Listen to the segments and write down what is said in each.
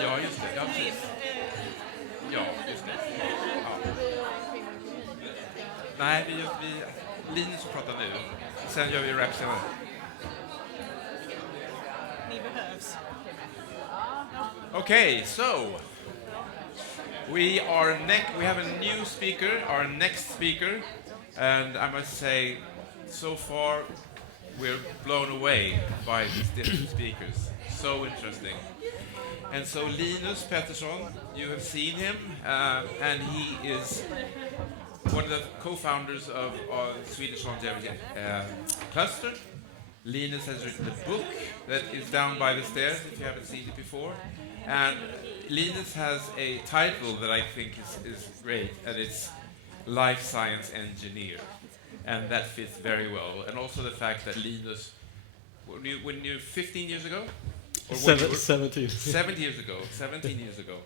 Ja, just det. Ja, precis. Ja, just det. Ja. Nej, Linus får prata nu. Sen gör vi rap senare. Ni behövs. Okay, so we have a new speaker, our next speaker, and I must say, so far we're blown away by these different speakers. So interesting. And so Linus Petersson, you have seen him, and he is one of the co-founders of Swedish longevity cluster. Linus has written a book that is down by the stairs if you haven't seen it before. And Linus has a title that I think is great, and it's Life Science Engineer. And that fits very well. And also the fact that Linus, when you 15 years ago? Or 17. 17 years ago,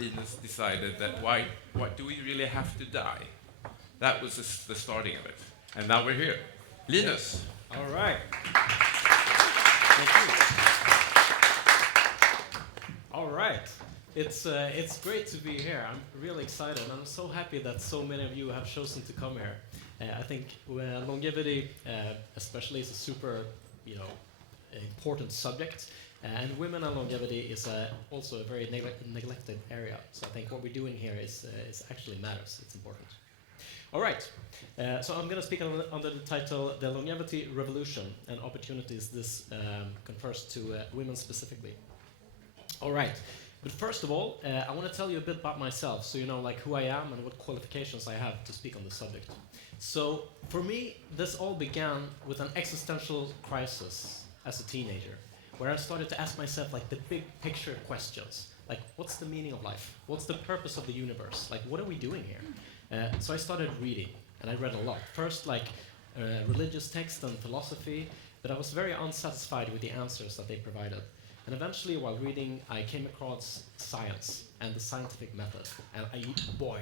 Linus decided that why do we really have to die? That was the starting of it. And now we're here. Linus. All right. Thank you. All right. It's great to be here. I'm really excited. I'm so happy that so many of you have chosen to come here. I think longevity, especially, is a super, important subject. And women and longevity is also a very neglected area. So I think what we're doing here is actually matters. It's important. All right. So I'm going to speak under the title "The Longevity Revolution and Opportunities This Confers to Women Specifically." All right. But first of all, I want to tell you a bit about myself, so you know who I am and what qualifications I have to speak on this subject. So for me, this all began with an existential crisis as a teenager, where I started to ask myself the big picture questions, what's the meaning of life? What's the purpose of the universe? What are we doing here? So I started reading, and I read a lot. First, religious text and philosophy, but I was very unsatisfied with the answers that they provided. And eventually, while reading, I came across science and the scientific method. And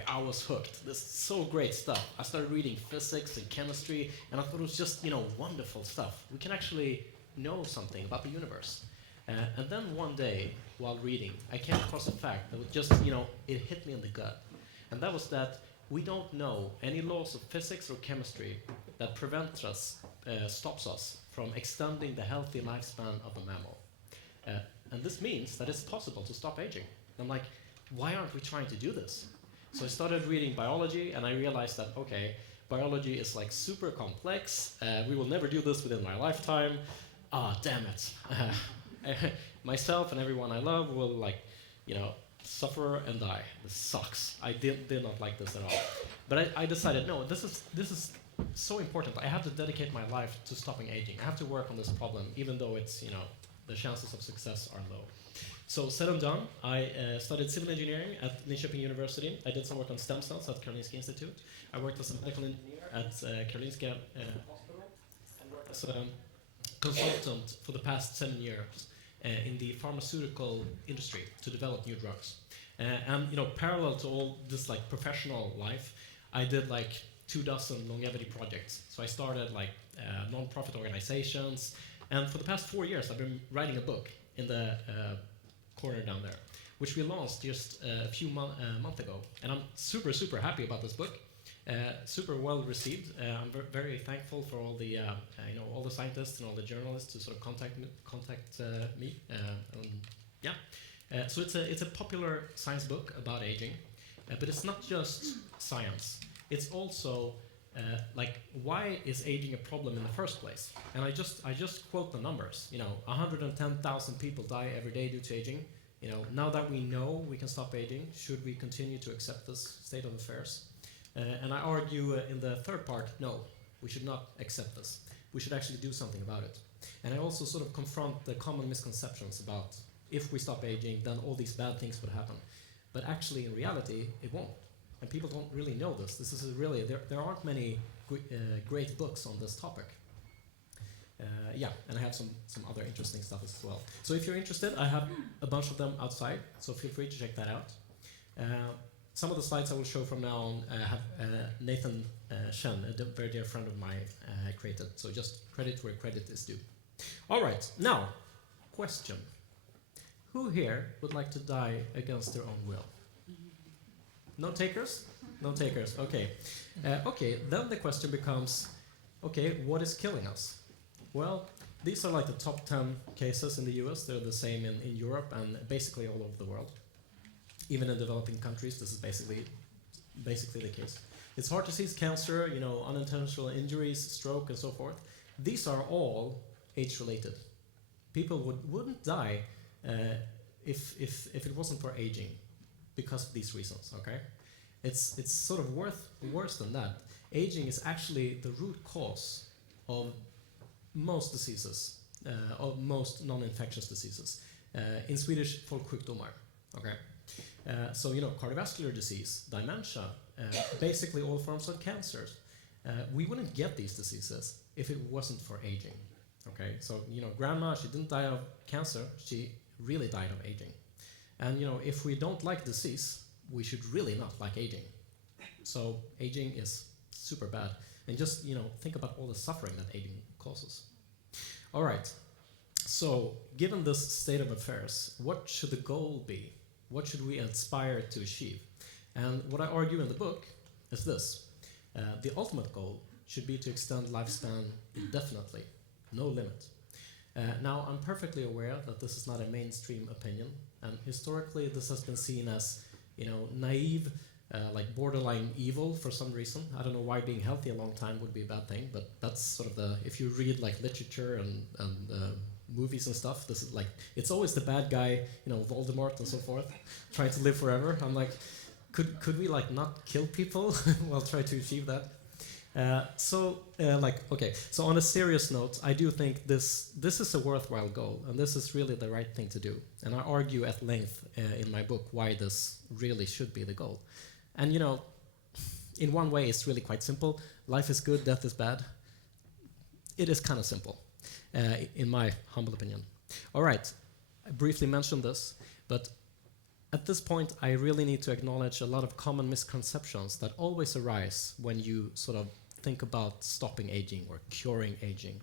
I was hooked. This is so great stuff. I started reading physics and chemistry, and I thought it was just, wonderful stuff. We can actually know something about the universe. And then one day, while reading, I came across a fact that was just, it hit me in the gut. And that was that we don't know any laws of physics or chemistry that stops us from extending the healthy lifespan of a mammal. And this means that it's possible to stop aging. And I'm like, why aren't we trying to do this? So I started reading biology, and I realized that, okay, biology is super complex. We will never do this within my lifetime. Damn it. Myself and everyone I love will suffer and die. This sucks. I did not like this at all. But I decided, no, this is so important. I have to dedicate my life to stopping aging. I have to work on this problem, even though it's, the chances of success are low. So said and done, I studied civil engineering at Linköping University. I did some work on stem cells at Karolinska Institute. I worked as a medical engineer at Karolinska Hospital, and worked as a consultant for the past 7 years in the pharmaceutical industry to develop new drugs. And parallel to all this professional life, I did 24 longevity projects. So I started non-profit organizations, and for the past 4 years I've been writing a book in the corner down there, which we launched just a few months ago. And I'm super happy about this book. Super well received. I'm very thankful for all the all the scientists and all the journalists who sort of contact me. So it's a popular science book about aging, but it's not just science. It's also why is aging a problem in the first place? And I just quote the numbers. 110,000 people die every day due to aging. Now that we know we can stop aging, should we continue to accept this state of affairs? And I argue in the third part, no, we should not accept this. We should actually do something about it. And I also sort of confront the common misconceptions about if we stop aging, then all these bad things would happen. But actually, in reality, it won't. And people don't really know this. This is really, there aren't many great books on this topic. And I have some other interesting stuff as well. So if you're interested, I have a bunch of them outside, so feel free to check that out. Some of the slides I will show from now on have Nathan Shen, a very dear friend of mine, created. So just credit where credit is due. All right, now, question. who here would like to die against their own will? No takers? No takers, okay. Okay, then the question becomes, okay, what is killing us? Well, these are like the top 10 cases in the US. They're the same in Europe and basically all over the world. Even in developing countries, this is basically the case. It's heart disease, cancer, you know, unintentional injuries, stroke, and so forth. These are all age-related. People wouldn't die if it wasn't for aging, because of these reasons. Okay, it's sort of worse than that. Aging is actually the root cause of most diseases, of most non-infectious diseases. In Swedish, folksjukdomar. Okay, so you know, cardiovascular disease, dementia, basically all forms of cancers. We wouldn't get these diseases if it wasn't for aging. Okay, so you know, grandma, she didn't die of cancer, she really died of aging. And you know, if we don't like disease, we should really not like aging. So aging is super bad. And just, you know, think about all the suffering that aging causes. All right, so given this state of affairs, what should the goal be? What should we aspire to achieve? And what I argue in the book is this. The ultimate goal should be to extend lifespan indefinitely, no limit. Now, I'm perfectly aware that this is not a mainstream opinion, and historically this has been seen as, you know, naive, like borderline evil for some reason. I don't know why being healthy a long time would be a bad thing, but that's sort of the, if you read like literature and movies and stuff, this is like, it's always the bad guy, you know, Voldemort and so forth, trying to live forever. I'm like, could we like not kill people while trying to achieve that? Okay, so on a serious note, I do think this is a worthwhile goal, and this is really the right thing to do. And I argue at length in my book why this really should be the goal. And you know, in one way it's really quite simple. Life is good, death is bad. It is kind of simple, in my humble opinion. All right, I briefly mentioned this, but at this point I really need to acknowledge a lot of common misconceptions that always arise when you sort of think about stopping aging or curing aging.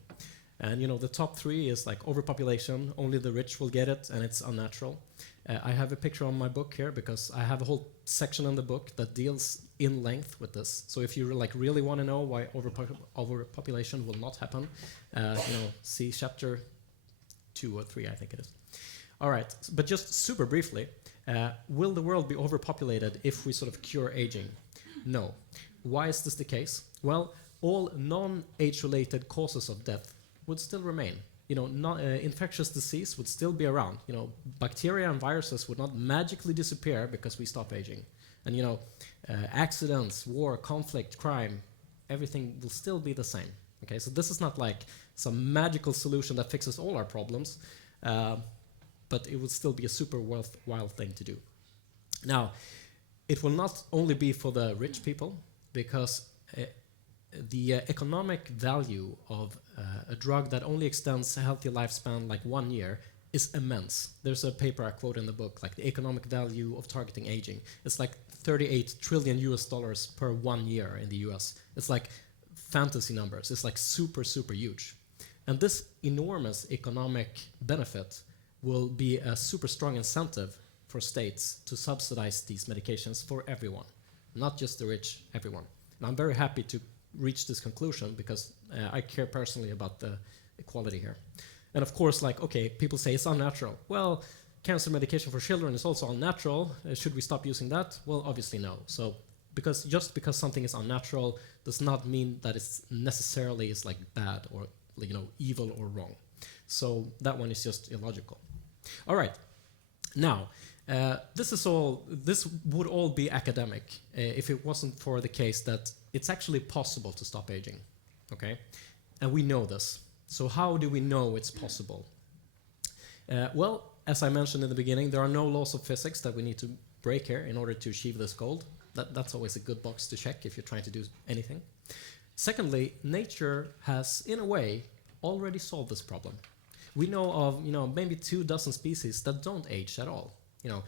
And you know, the top 3 is like overpopulation, only the rich will get it, and it's unnatural. I have a picture on my book here because I have a whole section in the book that deals in length with this. So if you like really want to know why overpopulation will not happen, you know, see chapter 2 or 3, I think it is. All right, but just super briefly, will the world be overpopulated if we sort of cure aging? No. Why is this the case? Well, all non-age-related causes of death would still remain. You know, infectious disease would still be around. You know, bacteria and viruses would not magically disappear because we stop aging. And you know, accidents, war, conflict, crime, everything will still be the same. Okay, so this is not like some magical solution that fixes all our problems, but it would still be a super worthwhile thing to do. Now, it will not only be for the rich people, because the economic value of a drug that only extends a healthy lifespan like 1 year is immense. There's a paper I quote in the book, like the economic value of targeting aging. It's like $38 trillion per 1 year in the US. It's like fantasy numbers. It's like super, super huge. And this enormous economic benefit will be a super strong incentive for states to subsidize these medications for everyone, not just the rich, everyone. And I'm very happy to reach this conclusion because I care personally about the equality here. And of course, like, okay, people say it's unnatural. Well, cancer medication for children is also unnatural. Should we stop using that? Well, obviously no. So just because something is unnatural does not mean that it's necessarily is like bad or, you know, evil or wrong. So that one is just illogical. All right. Now, this would all be academic if it wasn't for the case that it's actually possible to stop aging, okay? And we know this. So how do we know it's possible? Well, as I mentioned in the beginning, there are no laws of physics that we need to break here in order to achieve this goal. That's always a good box to check if you're trying to do anything. Secondly, nature has, in a way, already solved this problem. We know of, you know, maybe 24 species that don't age at all. You know,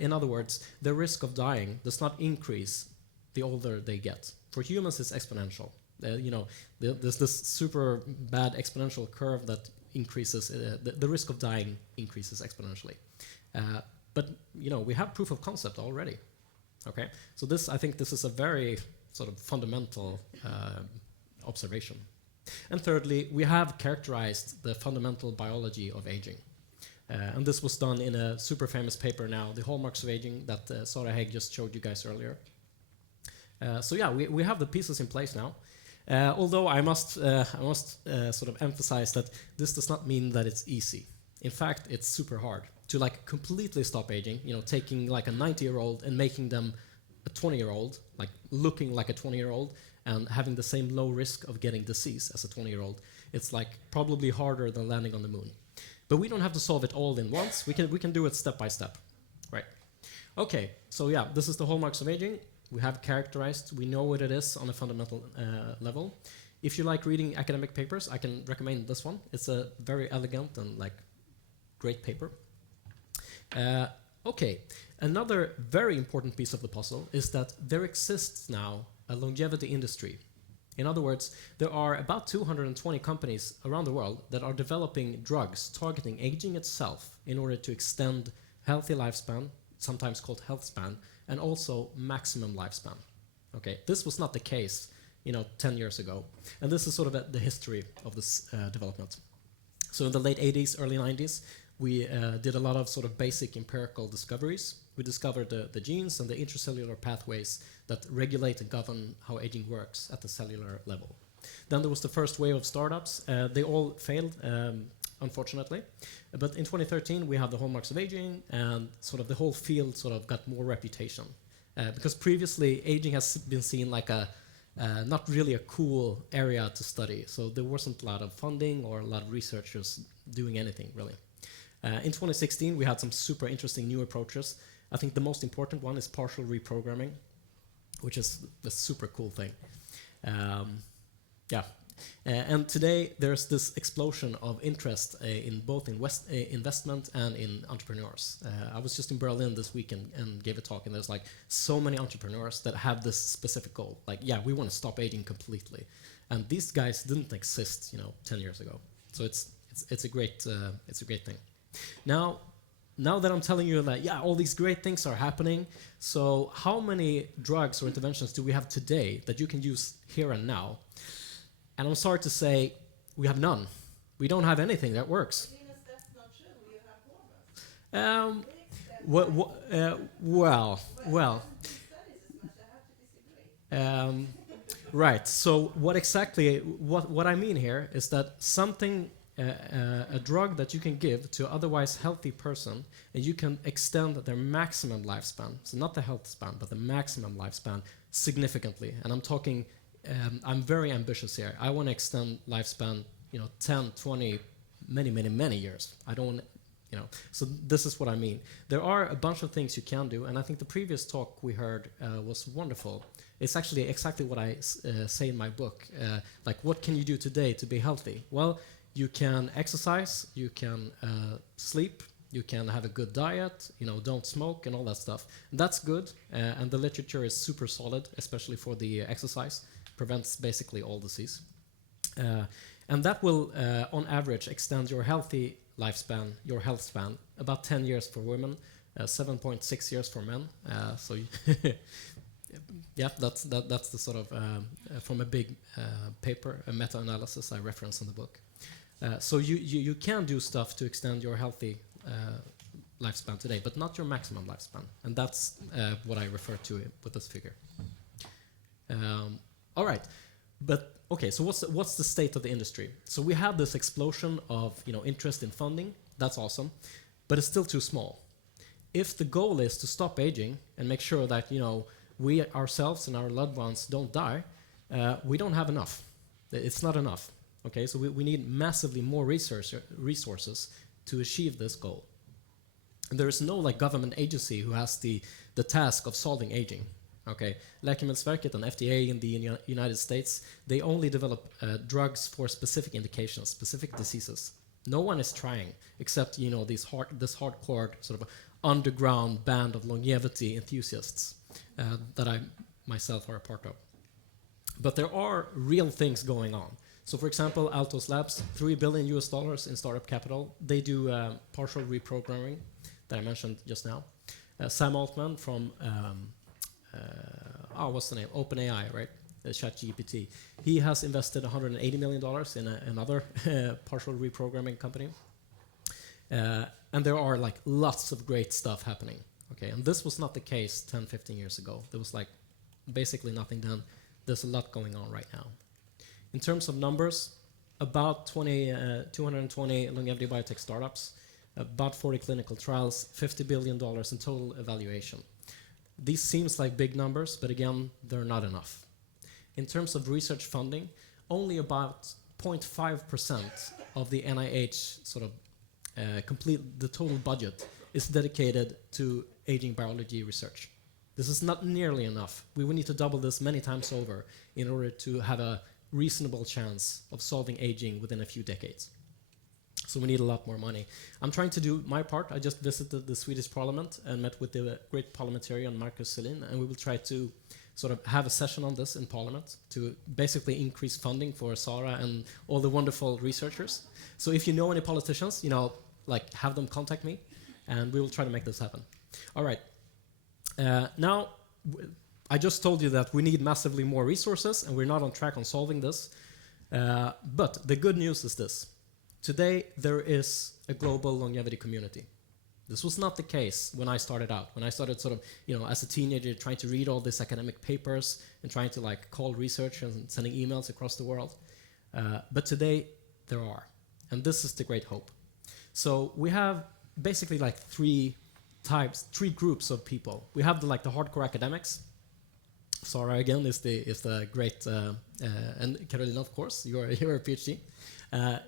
in other words, the risk of dying does not increase the older they get. For humans, it's exponential. You know, there's this super bad exponential curve that increases, the risk of dying increases exponentially. But we have proof of concept already. Okay, so I think this is a very sort of fundamental observation. And thirdly, we have characterized the fundamental biology of aging. And this was done in a super famous paper now, The Hallmarks of Aging, that Sara Hägg just showed you guys earlier. So yeah, we have the pieces in place now. Although I must sort of emphasize that this does not mean that it's easy. In fact, it's super hard to like completely stop aging. Taking like a 90-year-old and making them a 20-year-old, like looking like a 20-year-old, and having the same low risk of getting disease as a 20-year-old. It's like probably harder than landing on the moon. But we don't have to solve it all in once. We can do it step by step, right? Okay, so yeah, this is the hallmarks of aging. We have characterized, we know what it is on a fundamental level. If you like reading academic papers, I can recommend this one. It's a very elegant and like great paper. Okay, another very important piece of the puzzle is that there exists now a longevity industry. In other words, there are about 220 companies around the world that are developing drugs targeting aging itself in order to extend healthy lifespan, sometimes called health span, and also maximum lifespan. Okay, this was not the case, 10 years ago, and this is sort of the history of this development. So in the late 80s, early 90s, we did a lot of sort of basic empirical discoveries. We discovered the genes and the intracellular pathways that regulate and govern how aging works at the cellular level. Then there was the first wave of startups. They all failed, unfortunately. But in 2013, we have the hallmarks of aging, and sort of the whole field sort of got more reputation. Because previously, aging has been seen like not really a cool area to study. So there wasn't a lot of funding or a lot of researchers doing anything, really. In 2016, we had some super interesting new approaches. I think the most important one is partial reprogramming, which is a super cool thing. And today there's this explosion of interest in both investment and in entrepreneurs. I was just in Berlin this weekend and gave a talk, and there's like so many entrepreneurs that have this specific goal. Like, yeah, we want to stop aging completely, and these guys didn't exist, 10 years ago. So it's a great thing. Now that I'm telling you that, yeah, all these great things are happening, so how many drugs or interventions do we have today that you can use here and now? And I'm sorry to say, we have none. We don't have anything that works. Linus, that's not true. You have hormones. Well. Right. So what I mean here is that something, a drug that you can give to an otherwise healthy person, and you can extend their maximum lifespan, so not the health span, but the maximum lifespan significantly. And I'm talking, I'm very ambitious here. I want to extend lifespan, 10, 20, many years. I don't, so this is what I mean. There are a bunch of things you can do, and I think the previous talk we heard was wonderful. It's actually exactly what I say in my book. Like, what can you do today to be healthy? Well, you can exercise, you can sleep, you can have a good diet, don't smoke and all that stuff. And that's good, and the literature is super solid, especially for the exercise. Prevents basically all disease. And that will, on average, extend your healthy lifespan, your health span, about 10 years for women, 7.6 years for men. So, yeah, that's the sort of, from a big paper, a meta-analysis I reference in the book. So you can do stuff to extend your healthy lifespan today, but not your maximum lifespan. And that's what I refer to with this figure. All right, but okay. So what's the state of the industry? So we have this explosion of interest in funding. That's awesome, but it's still too small. If the goal is to stop aging and make sure that we ourselves and our loved ones don't die, we don't have enough. It's not enough. Okay, so we need massively more resources to achieve this goal. And there is no government agency who has the task of solving aging. Okay, Läkemedel and FDA in the United States, they only develop drugs for specific indications, specific diseases. No one is trying except this hardcore sort of underground band of longevity enthusiasts that I myself are a part of. But there are real things going on. So for example, Altos Labs, $3 billion in startup capital. They do partial reprogramming that I mentioned just now. Sam Altman from, what's the name? OpenAI, right? ChatGPT. He has invested $180 million in another partial reprogramming company. And there are like lots of great stuff happening. Okay, and this was not the case 10, 15 years ago. There was like basically nothing done. There's a lot going on right now. In terms of numbers, about 220 longevity biotech startups, about 40 clinical trials, $50 billion in total evaluation. These seems like big numbers, but again, they're not enough. In terms of research funding, only about 0.5% of the NIH sort of the total budget is dedicated to aging biology research. This is not nearly enough. We will need to double this many times over in order to have a reasonable chance of solving aging within a few decades. So we need a lot more money. I'm trying to do my part. I just visited the Swedish parliament and met with the great parliamentarian Marcus Selin, and we will try to sort of have a session on this in parliament to basically increase funding for Sara and all the wonderful researchers. So if you know any politicians, like have them contact me, and we will try to make this happen. All right. Now, I just told you that we need massively more resources, and we're not on track on solving this. But the good news is this. Today, there is a global longevity community. This was not the case when I started out. When I started sort of, as a teenager, trying to read all these academic papers and trying to like call researchers and sending emails across the world. But today, there are. And this is the great hope. So we have basically like three groups of people. We have the hardcore academics. Sara again is the great, and Carolina, of course, you're a PhD.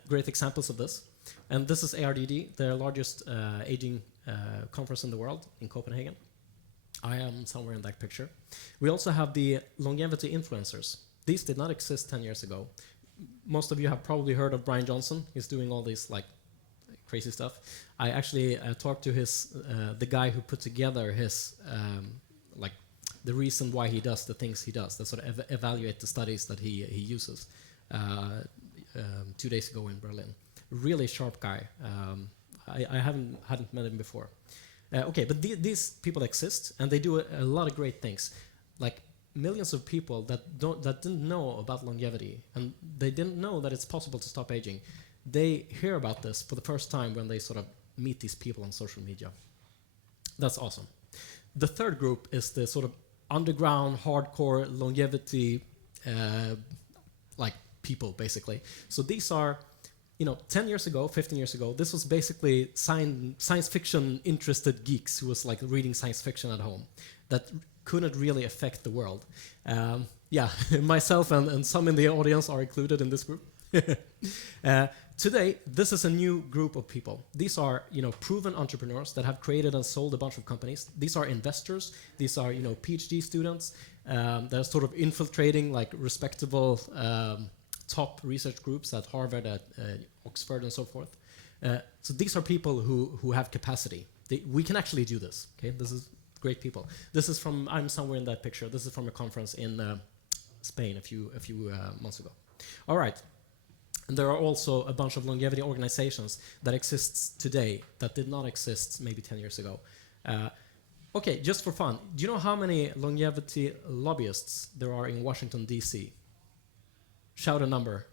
Great examples of this. And this is ARDD, the largest aging conference in the world in Copenhagen. I am somewhere in that picture. We also have the longevity influencers. These did not exist 10 years ago. Most of you have probably heard of Brian Johnson. He's doing all this like crazy stuff. I actually talked to the guy who put together his the reason why he does the things he does, that sort of evaluate the studies that he uses 2 days ago in Berlin. Really sharp guy. I hadn't met him before. Okay, but these people exist, and they do a lot of great things. Like millions of people that didn't know about longevity, and they didn't know that it's possible to stop aging. They hear about this for the first time when they sort of meet these people on social media. That's awesome. The third group is the sort of underground, hardcore longevity people, basically. So these are, 10 years ago, 15 years ago, this was basically science fiction interested geeks who was like reading science fiction at home that couldn't really affect the world. Myself and some in the audience are included in this group. Today, this is a new group of people. These are, proven entrepreneurs that have created and sold a bunch of companies. These are investors. These are, PhD students that are sort of infiltrating like respectable top research groups at Harvard, at Oxford, and so forth. So these are people who have capacity. We can actually do this. Okay, this is great people. This is from I'm somewhere in that picture. This is from a conference in Spain a few months ago. All right. And there are also a bunch of longevity organizations that exists today that did not exist maybe 10 years ago. Okay, just for fun, do you know how many longevity lobbyists there are in Washington, D.C.? Shout a number.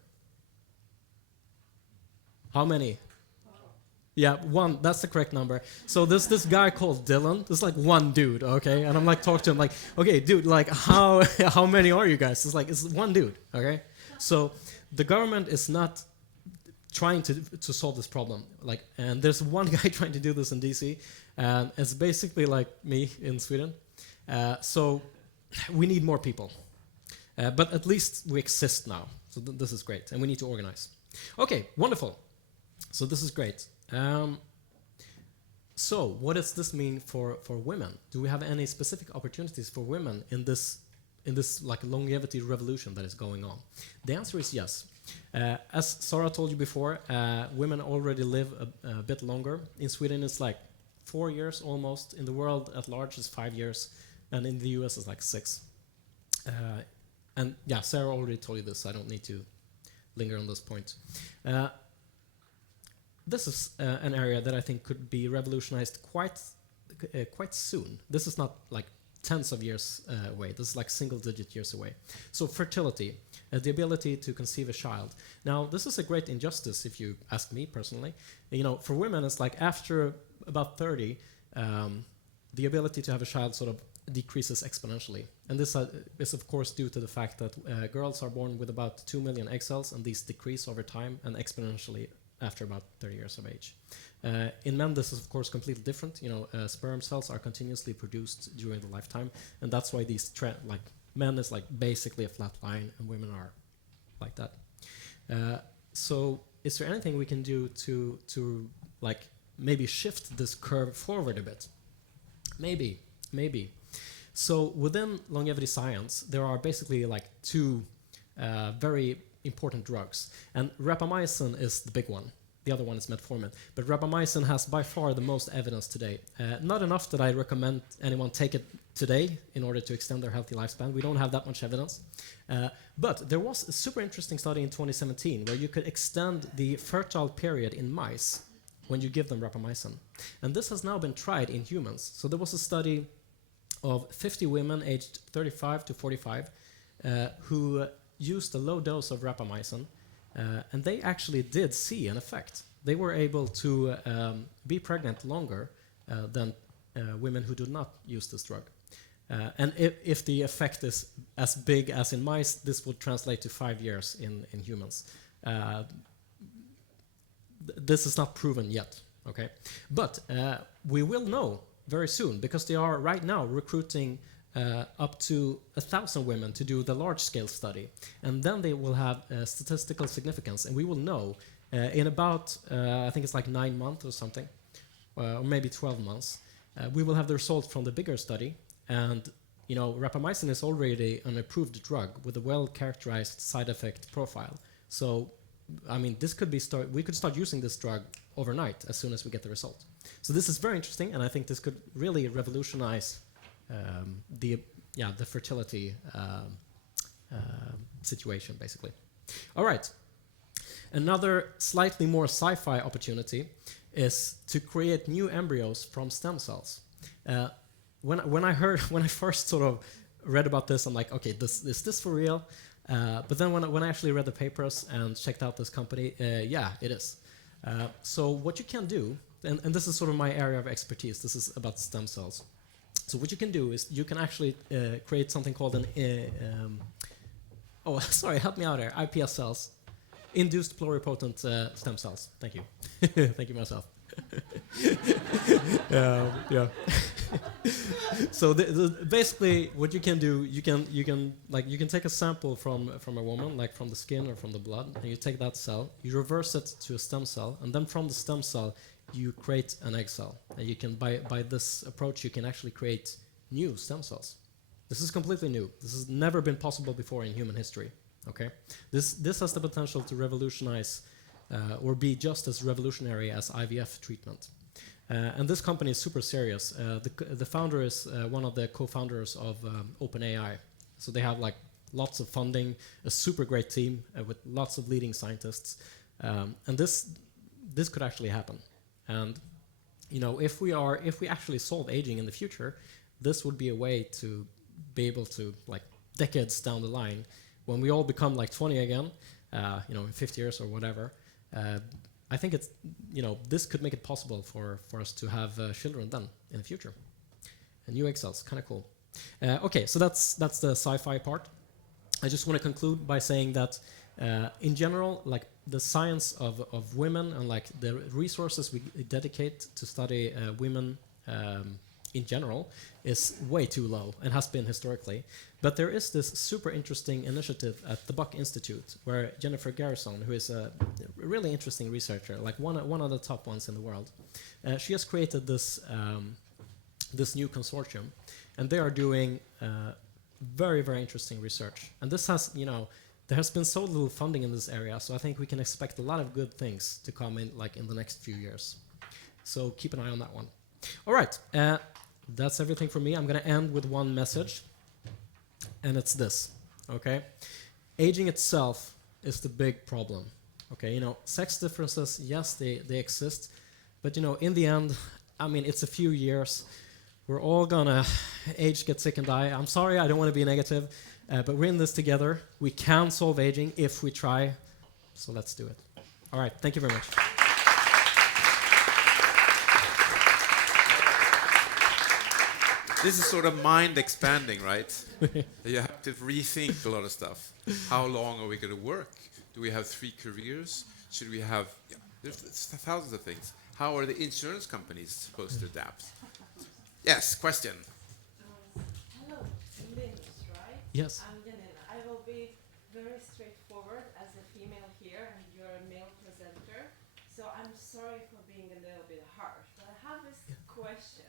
How many? Yeah, one. That's the correct number. So this guy called Dylan. This is like one dude, okay? And I'm like talking to him like, okay, dude, like how many are you guys? It's one dude, okay? So the government is not trying to solve this problem. And there's one guy trying to do this in DC, and it's basically like me in Sweden. So we need more people. But at least we exist now. So this is great, and we need to organize. Okay, wonderful. So this is great. So what does this mean for women? Do we have any specific opportunities for women in this like longevity revolution that is going on? The answer is yes. As Sara told you before, women already live a bit longer. In Sweden, it's like 4 years almost. In the world at large, it's 5 years. And in the US, it's like 6. And yeah, Sarah already told you this. I don't need to linger on this point. This is an area that I think could be revolutionized quite soon. This is not like tens of years away. This is like single-digit years away. So fertility, the ability to conceive a child. Now, this is a great injustice, if you ask me personally. You know, for women, it's like after about 30, the ability to have a child sort of decreases exponentially. And this is, of course, due to the fact that girls are born with about 2 million egg cells, and these decrease over time and exponentially after about 30 years of age. In men, this is, of course, completely different. You know, sperm cells are continuously produced during the lifetime, and that's why these like men is like basically a flat line, and women are like that. So, is there anything we can do to like maybe shift this curve forward a bit? Maybe. So within longevity science, there are basically like two very important drugs, and rapamycin is the big one. The other one is metformin. But rapamycin has by far the most evidence today. Not enough that I recommend anyone take it today in order to extend their healthy lifespan. We don't have that much evidence. But there was a super interesting study in 2017 where you could extend the fertile period in mice when you give them rapamycin. And this has now been tried in humans. So there was a study of 50 women aged 35 to 45 who used a low dose of rapamycin, and they actually did see an effect. They were able to be pregnant longer than women who do not use this drug. And if the effect is as big as in mice, this would translate to 5 years in humans. This is not proven yet, okay? But we will know very soon, because they are right now recruiting up to 1,000 women to do the large-scale study. And then they will have statistical significance, and we will know in about, I think it's like 9 months or something, or maybe 12 months, we will have the result from the bigger study. And you know, rapamycin is already an approved drug with a well-characterized side effect profile. So, I mean, this could be we could start using this drug overnight as soon as we get the result. So this is very interesting, and I think this could really revolutionize the fertility situation, basically. All right. Another slightly more sci-fi opportunity is to create new embryos from stem cells. When I first sort of read about this, I'm like, okay, is this for real? But then when I actually read the papers and checked out this company, yeah, it is. So what you can do, and this is sort of my area of expertise, this is about stem cells. So what you can do is you can actually create something called an, help me out here, IPS cells, induced pluripotent stem cells. Thank you. Thank you myself. Yeah. So basically, what you can do, you can take a sample from a woman, like from the skin or from the blood, and you take that cell, you reverse it to a stem cell, and then from the stem cell, you create an egg cell. And you can, by this approach, you can actually create new stem cells. This is completely new. This has never been possible before in human history. Okay, this has the potential to revolutionize or be just as revolutionary as IVF treatment. And this company is super serious. The founder is one of the co-founders of OpenAI. So they have like lots of funding, a super great team with lots of leading scientists. And this could actually happen. And you know, if we actually solve aging in the future, this would be a way to be able to, like decades down the line, when we all become like 20 again, you know, in 50 years or whatever, I think it's, you know, this could make it possible for us to have children then in the future. And new egg cells, kind of cool. Okay, so that's the sci-fi part. I just want to conclude by saying that in general, like the science of women and like the resources we dedicate to study women in general is way too low and has been historically. But there is this super interesting initiative at the Buck Institute where Jennifer Garrison, who is a really interesting researcher, like one of the top ones in the world, she has created this new consortium, and they are doing very, very interesting research. And this has, you know, there has been so little funding in this area, so I think we can expect a lot of good things to come in, like in the next few years. So keep an eye on that one. All right, that's everything for me. I'm going to end with one message, and it's this, okay? Aging itself is the big problem. Okay, sex differences, yes, they exist, but in the end, I mean, it's a few years. We're all gonna age, get sick, and die. I'm sorry, I don't want to be negative, but we're in this together. We can solve aging if we try, so let's do it. All right, thank you very much. This is sort of mind expanding, right? You have to rethink a lot of stuff. How long are we going to work? Do we have 3 careers? Should we have... Yeah, there's thousands of things. How are the insurance companies supposed to adapt? Yes, question. Hello, Linus, right? Yes. I'm Janina. I will be very straightforward as a female here, and you're a male presenter. So I'm sorry for being a little bit harsh, but I have this question.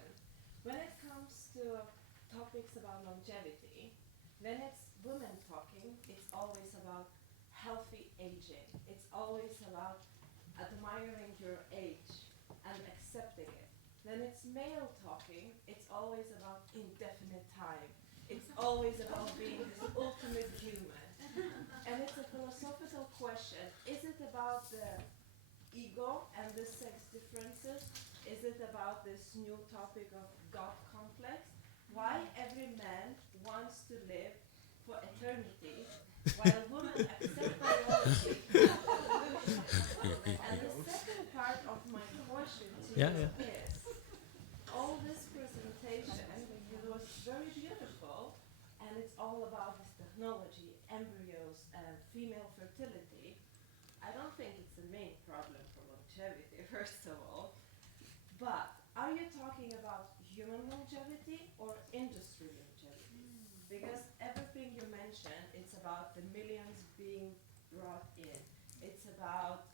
When it comes to topics about longevity, when it's women talking, it's always about healthy aging. It's always about admiring your age and accepting it. When it's male talking, it's always about indefinite time. It's always about being this ultimate human. And it's a philosophical question. Is it about the ego and the sex differences? Is it about this new topic of God complex? Why every man wants to live for eternity, while women accept biology? And the second part of my question to you is, all this presentation, it was very beautiful, and it's all about this technology, embryos, and female fertility. I don't think it's the main problem for longevity, first of all. But are you talking about human longevity or industry longevity? Because everything you mentioned, it's about the millions being brought in. It's about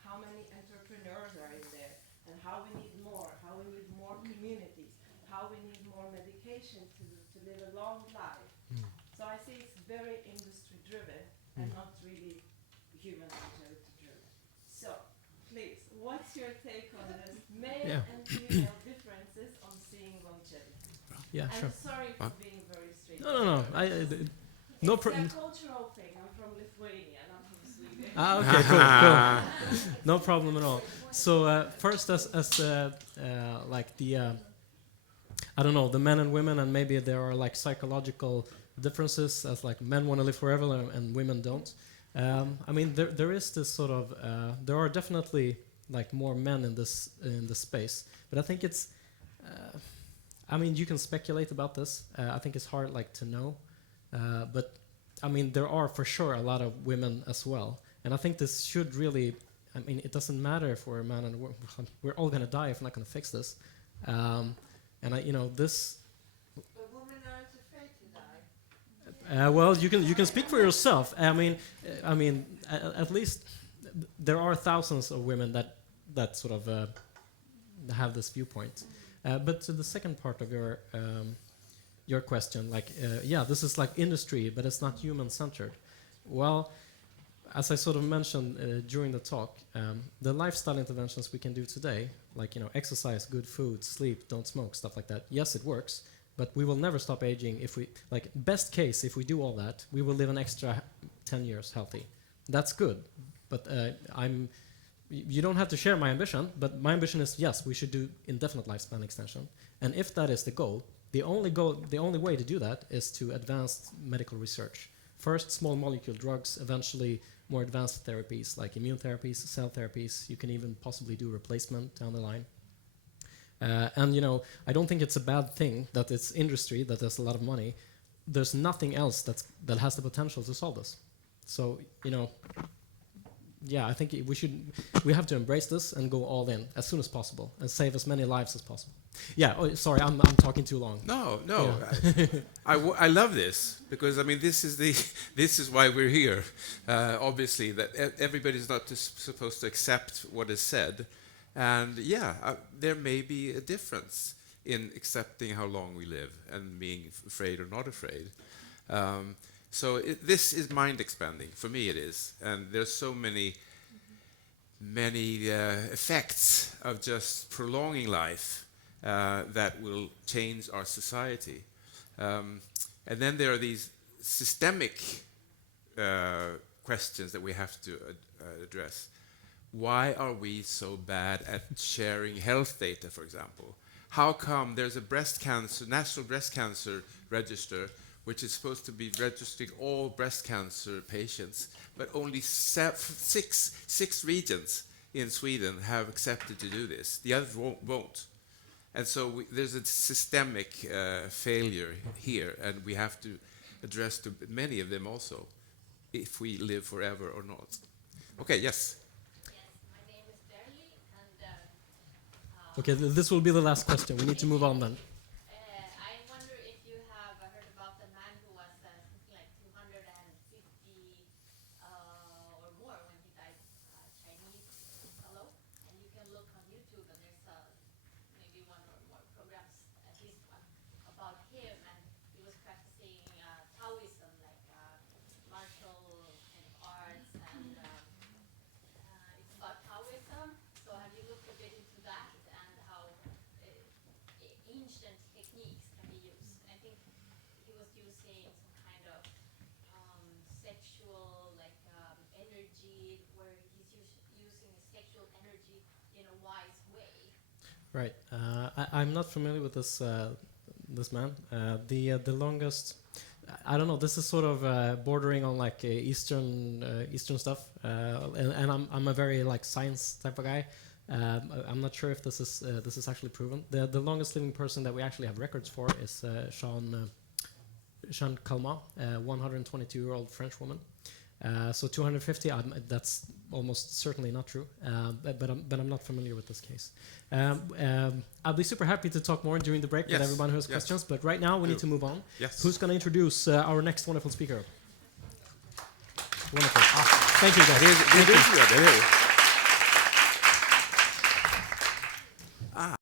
how many entrepreneurs are in there, and how we need more communities, how we need more medication to live a long life. So I see it's very industry driven and not really human longevity driven. So please, what's your take on this male and female differences on seeing longevity? Yeah, I'm sorry for being very straight. No. It's a cultural thing. I'm from Lithuania, not from Sweden. Okay, cool. No problem at all. So first, as like the, I don't know, the men and women, and maybe there are like psychological differences, as like men want to live forever and women don't. I mean, there is this sort of, there are definitely like more men in this space, but I think it's, I mean, you can speculate about this. I think it's hard like to know, but I mean, there are for sure a lot of women as well, and I think this should really, I mean, it doesn't matter if we're a man and we're all gonna die if we're not gonna fix this, and this. But women aren't afraid to die. Well, you can speak for yourself. I mean, at least there are thousands of women that sort of have this viewpoint. But to the second part of your question, like, this is like industry, but it's not human-centered. Well, as I sort of mentioned during the talk, the lifestyle interventions we can do today, like exercise, good food, sleep, don't smoke, stuff like that. Yes, it works. But we will never stop aging if we, like, best case, if we do all that, we will live an extra 10 years healthy. That's good. But you don't have to share my ambition, but my ambition is, yes, we should do indefinite lifespan extension. And if that is the goal, the only way to do that is to advance medical research. First, small molecule drugs, eventually more advanced therapies, like immune therapies, cell therapies. You can even possibly do replacement down the line. And I don't think it's a bad thing that it's industry, that there's a lot of money. There's nothing else that has the potential to solve this. So, I think we have to embrace this and go all in as soon as possible and save as many lives as possible. Yeah, sorry, I'm talking too long. No. Yeah. I love this because I mean this is why we're here. Obviously, that everybody's not supposed to accept what is said. And there may be a difference in accepting how long we live and being afraid or not afraid. So this is mind expanding. For me it is. And there's so many effects of just prolonging life that will change our society. And then there are these systemic questions that we have to address. Why are we so bad at sharing health data, for example? How come there's a national breast cancer register, which is supposed to be registering all breast cancer patients, but only six regions in Sweden have accepted to do this. The others won't. And so there's a systemic failure here, and we have to address many of them also, if we live forever or not. Okay, yes. Okay, this will be the last question. We need to move on then. I wonder if you have heard about the man who was something like 250 or more when he died, Chinese fellow. And you can look on YouTube and there's maybe one or more programs, at least one, about him. And he was practicing Taoism, like martial kind of arts, and it's about Taoism. So have you looked a bit into that? Ancient techniques can be used. I think he was using some kind of sexual energy, where he's using sexual energy in a wise way. Right. I'm not familiar with this this man. The longest, I don't know. This is sort of bordering on like Eastern stuff, and I'm a very like science type of guy. I'm not sure if this is actually proven. The longest living person that we actually have records for is Jeanne Calment, 122-year-old French woman. So 250, that's almost certainly not true. But I'm not familiar with this case. I'll be super happy to talk more during the break with everyone who has questions. But right now we need to move on. Yes. Who's going to introduce our next wonderful speaker? Wonderful. Thank you, guys. Thank you.